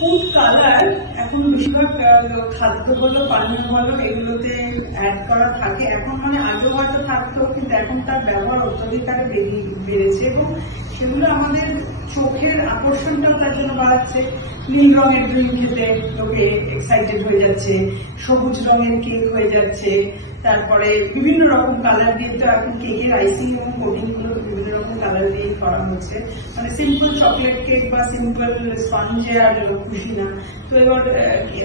Food colour এখন বেশিরভাগ খাদ্য বলো পানীয় বলো এগুলোতে অ্যাড করা থাকে। এখন মানে আগেও হয়তো থাকতো, কিন্তু এখন তার ব্যবহার অত্যধিক হারে বেড়েছে এবং সেগুলো আমাদের চোখের আকর্ষণটাও তার জন্য বাড়াচ্ছে। নীল রঙের ড্রিঙ্ক খেতে লোকে এক্সাইটেড হয়ে যাচ্ছে, সবুজ রঙের কেক হয়ে যাচ্ছে, তারপরে বিভিন্ন রকম কালার দিয়ে তো এখন কেকের আইসিং এবং কোটিং গুলো বিভিন্ন রকম কালার দিয়ে করা হচ্ছে। মানে সিম্পল চকলেট কেক বা সিম্পল স্পঞ্জে আর খুশি না। তো এবার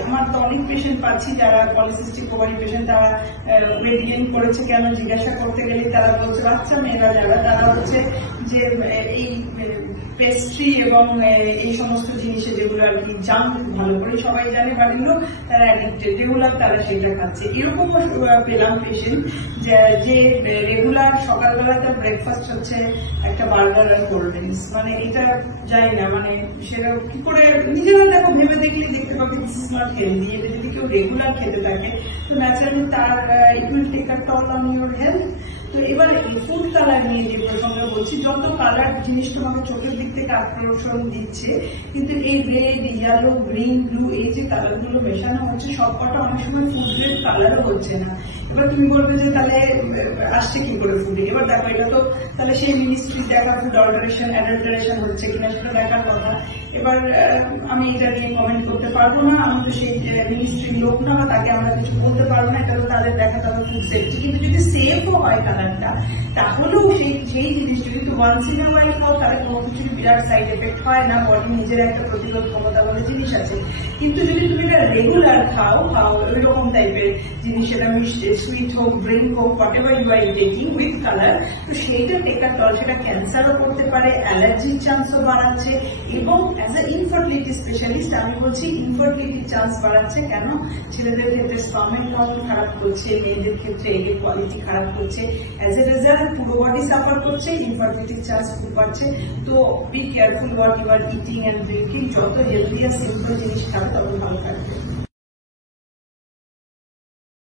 আমার তো অনেক পেশেন্ট পাচ্ছি যারা পলিসিস্টিক ওভারি পেশেন্ট, তারা ওয়েট গেইন করেছে কেন জিজ্ঞাসা করতে গেলে তারা বলছে, বাচ্চা মেয়েরা যারা তারা হচ্ছে যে এই পেস্ট্রি এবং এই সমস্ত জিনিসে যেগুলো আর কি জাঙ্ক ভালো করে সবাই জানে বাড়ির লোক, তারা অ্যাডিক্টেড, রেগুলার তারা সেটা খাচ্ছে। এরকমও পেলাম পেশেন্ট যে রেগুলার সকালবেলা তার ব্রেকফাস্ট হচ্ছে একটা বার্গার আর কোল্ড ড্রিঙ্কস। মানে এটা যাই না, মানে সেটা কি করে নিজেরা দেখো ভেবে দেখলে দেখতে পাবে দিস ইজ নট হেলদি। এটা যদি কেউ রেগুলার খেতে থাকে তো ন্যাচারালি তার it will take a toll on your health. তো এবার ফুড কালার নিয়ে যে প্রসঙ্গে বলছি, যত কালার জিনিস তোমাকে চোখের দিক থেকে আকর্ষণ দিচ্ছে, কিন্তু এই রেড, ইয়েলো, গ্রিন, ব্লু এই যে কালার গুলো মেশানো হচ্ছে সবকটা অনেক সময় ফুড গ্রেড কালারও হচ্ছে না। এবার তুমি বলবে যে তাহলে আসছে কি করে ফুডে? এবার দেখো এটা তো তাহলে সেই মিনিস্ট্রি দেখা ফুড অল্টারেশন অ্যাডাল্টারেশন হচ্ছে কিনা সেটা দেখার কথা। এবার আমি এটা নিয়ে কমেন্ট করতে পারবো না, আমি তো সেই মিনিস্ট্রির লোক না, তাকে আমরা কিছু বলতে পারবো না, এটা তো তাদের দেখা তবে ফুড সেফটি। কিন্তু যদি সেফও হয় কালারটা, তাহলেও সেই জিনিস যদি তো ওয়ান্স ইন আ ওয়াইল খাও তাহলে কোনো কিছু বিরাট সাইড এফেক্ট হয় না, বডি নিজের একটা প্রতিরোধ ক্ষমতা বলে জিনিস আছে। কিন্তু যদি তুমি এটা রেগুলার খাও ওই রকম টাইপের জিনিস, সেটা মিষ্টি সুইট হোক, ড্রিঙ্ক হোক, whatever you are taking with colour, তো সেইটা টেকার দল সেটা ক্যান্সারও করতে পারে, অ্যালার্জির চান্সও বাড়াচ্ছে এবং অ্যাজ এ ইনফার্টিলিটি স্পেশালিস্ট আমি বলছি ইনফার্টিলিটির চান্স বাড়াচ্ছে। কেন? ছেলেদের ক্ষেত্রে স্পার্মের কাউন্ট খারাপ করছে, মেয়েদের ক্ষেত্রে এগের কোয়ালিটি খারাপ করছে, অ্যাজ এ রেজাল্ট পুরো বডি সাফার করছে, ইনফার্টিলিটির চান্স খুব বাড়ছে। তো be careful what you are eating and drinking. যত হেলদি আর সিম্পল জিনিস খাবে তত ভালো থাকবে।